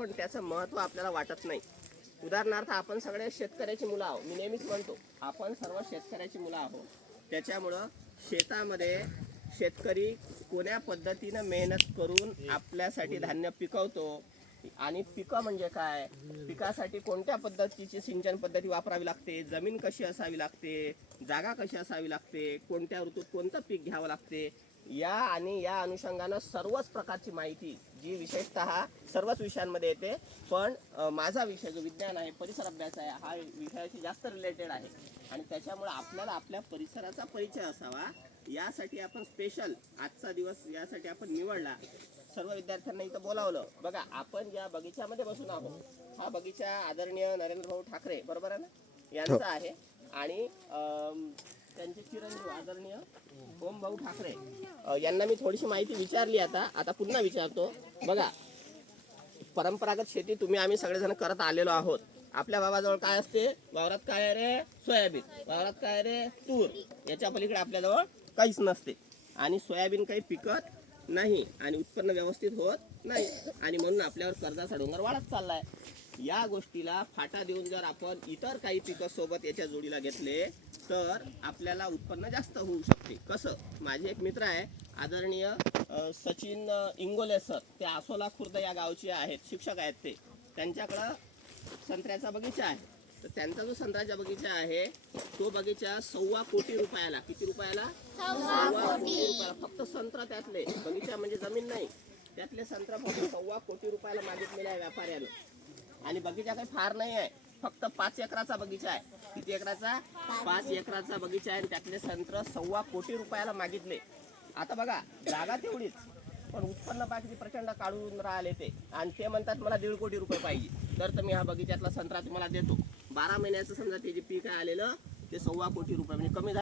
पण त्याचं महत्त्व आपल्याला वाटत नाही. उदाहरणार्थ आपण सगळे शेतकऱ्याची मुलं आहोत. मी नेहमीच म्हणतो आपण सर्व शेतकऱ्याची मुलं आहोत. त्याच्यामुळं शेतामध्ये शेतकरी कोण्या पद्धतीनं मेहनत करून आपल्यासाठी धान्य पिकवतो आणि पिकं म्हणजे काय, पिकासाठी कोणत्या पद्धतीची सिंचन पद्धती वापरावी लागते, जमीन कशी असावी लागते, जागा कशी असावी लागते, कोणत्या ऋतूत कोणतं पीक घ्यावं लागते, या अनुषंगानं सर्वच प्रकारची माहिती जी विशेषतः सर्वच विषयांमध्ये येते. पण माझा विषय जो विज्ञान आहे, परिसर अभ्यास आहे, हा विषयाशी जास्त रिलेटेड आहे आणि त्याच्यामुळे आपल्याला आपल्या परिसराचा परिचय असावा यासाठी आपण स्पेशल आजचा दिवस यासाठी आपण निवडला. सर्व विद्यार्थ्यांना इथं बोलावलं. बघा आपण या बगीच्यामध्ये बसून आहोत. हा बगीचा आदरणीय नरेंद्र भाऊ ठाकरे बरोबर आहे ना यांचा आहे आणि त्यांचे चिरंजीव आदरणीय ओम भाऊ ठाकरे यांना मी थोडीशी माहिती विचारली. आता पुन्हा विचारतो. बघा परंपरागत शेती तुम्ही आम्ही सगळेजण करत आलेलो आहोत. आपल्या बाबाजवळ काय असते, वावरात काय आहे रे, सोयाबीन, वावरात काय आहे रे, तूर, याच्या पलीकडे आपल्याजवळ काहीच नसते आणि सोयाबीन काही पिकत नाही आणि उत्पन्न व्यवस्थित होत नाही आणि म्हणून आपल्यावर कर्जाचा डोंगर वाढत चाललाय. या गोष्टीला फाटा देऊन जर आपण इतर काही पिकं सोबत याच्या जोडीला घेतले तर आपल्याला उत्पन्न जास्त होऊ शकते. कसं, माझे एक मित्र आहे आदरणीय सचिन इंगोले सर, ते आसोला खुर्द या गावचे आहेत, शिक्षक आहेत. ते त्यांच्याकडं संत्र्याचा बगीचा आहे. तर त्यांचा जो संत्र्याचा बगीचा आहे तो बगीचा 1.25 कोटी रुपयाला, किती रुपयाला, 1.25 कोटी रुपयाला, फक्त संत्रा त्यातले, बगीचा म्हणजे जमीन नाही, त्यातले संत्रा फक्त 1.25 कोटी रुपयाला मागितलेले आहे व्यापाऱ्यानं. आणि बगीचा काही फार नाही आहे, फक्त 5 एकराचा बगीचा आहे. किती एकराचा, 5 एकराचा बगीचा आहे. त्यातले संत्र 1.25 कोटी रुपयाला मागितले. आता बघा जागा तेवढीच पण उत्पन्न बाकी प्रचंड काढून राहिले ते, आणि ते म्हणतात मला 1.5 कोटी रुपये पाहिजे. तर मी हा बगीच्यातला संत्रा तुम्हाला देतो. 12 महिन्याचं समजा ते जे पीक आहे आलेलं ते 1.25 कोटी रुपये म्हणजे कमी